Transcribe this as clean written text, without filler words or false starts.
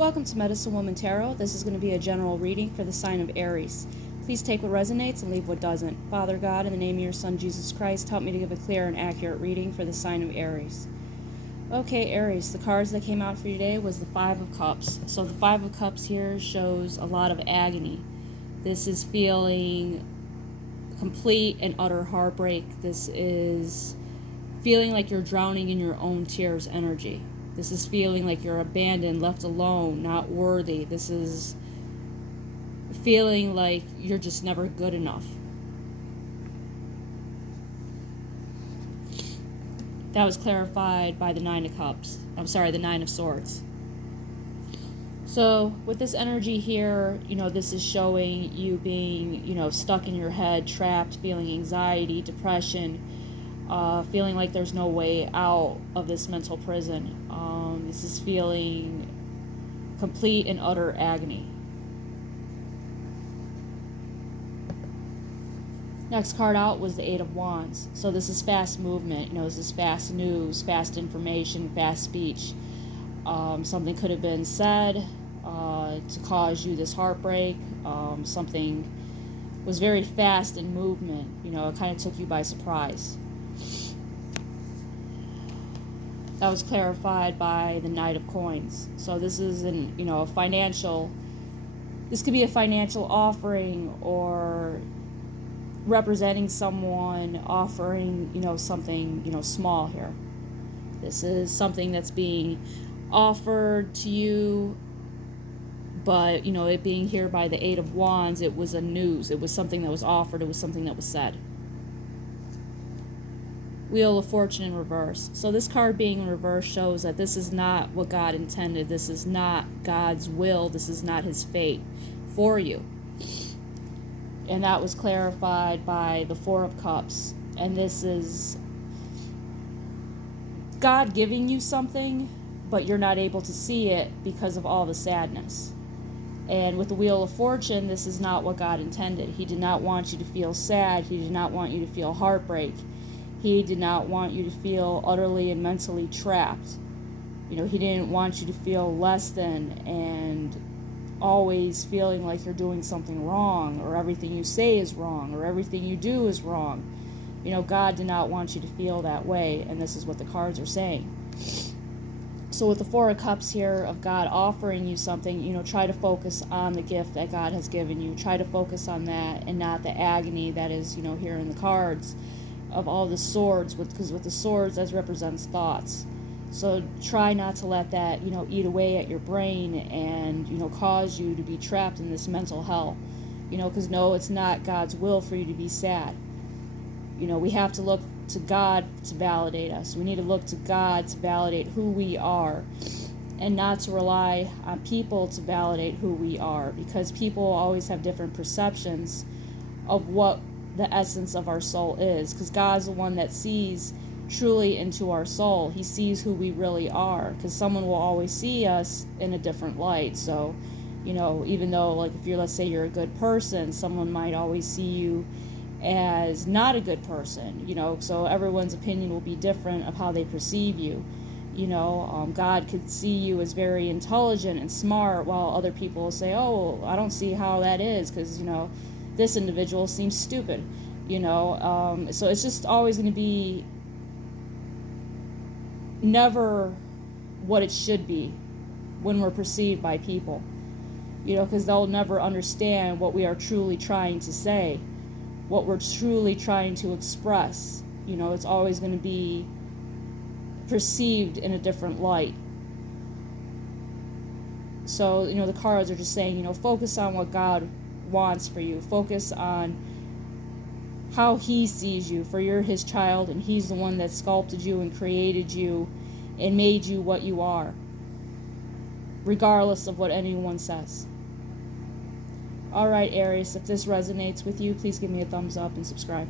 Welcome to Medicine Woman Tarot. This is going to be a general reading for the sign of Aries. Please take what resonates and leave what doesn't. Father God, in the name of your Son, Jesus Christ, help me to give a clear and accurate reading for the sign of Aries. Okay, Aries, the cards that came out for you today was the Five of Cups. So the Five of Cups here shows a lot of agony. This is feeling complete and utter heartbreak. This is feeling like you're drowning in your own tears energy. This is feeling like you're abandoned, left alone, not worthy. This is feeling like you're just never good enough. That was clarified by the Nine of Cups. The Nine of Swords. So with this energy here, this is showing you being, stuck in your head, trapped, feeling anxiety, depression, feeling like there's no way out of this mental prison. This is feeling complete and utter agony. Next card out was the Eight of Wands. So this is fast movement. This is fast news, fast information, fast speech. Something could have been said to cause you this heartbreak. Something was very fast in movement. It kind of took you by surprise. That was clarified by the Knight of Coins. So this is a financial, this could be a financial offering or representing someone offering, something, small here. This is something that's being offered to you, but, it being here by the Eight of Wands, it was a news. It was something that was offered. It was something that was said. Wheel of Fortune in reverse. So this card being in reverse shows that this is not what God intended. This is not God's will. This is not his fate for you. And that was clarified by the Four of Cups. And this is God giving you something, but you're not able to see it because of all the sadness. And with the Wheel of Fortune, this is not what God intended. He did not want you to feel sad. He did not want you to feel heartbreak. He did not want you to feel utterly and mentally trapped. He didn't want you to feel less than and always feeling like you're doing something wrong, or everything you say is wrong, or everything you do is wrong. God did not want you to feel that way, and this is what the cards are saying. So with the Four of Cups here of God offering you something, try to focus on the gift that God has given you. Try to focus on that and not the agony that is, here in the cards of all the swords, because with the swords, that represents thoughts. So try not to let that, eat away at your brain and, cause you to be trapped in this mental hell. Because no, it's not God's will for you to be sad. We have to look to God to validate us. We need to look to God to validate who we are, and not to rely on people to validate who we are, because people always have different perceptions of what the essence of our soul is, because God's the one that sees truly into our soul. He sees who we really are, because someone will always see us in a different light. So, even though, like, if let's say you're a good person, someone might always see you as not a good person, so everyone's opinion will be different of how they perceive you. God could see you as very intelligent and smart, while other people will say, oh, I don't see how that is, because, this individual seems stupid, so it's just always going to be never what it should be when we're perceived by people, because they'll never understand what we are truly trying to say, what we're truly trying to express. It's always going to be perceived in a different light. So, the cards are just saying, focus on what God wants for you. Focus on how he sees you, for you're his child, and he's the one that sculpted you and created you and made you what you are, regardless of what anyone says. Alright, Aries, if this resonates with you, please give me a thumbs up and subscribe.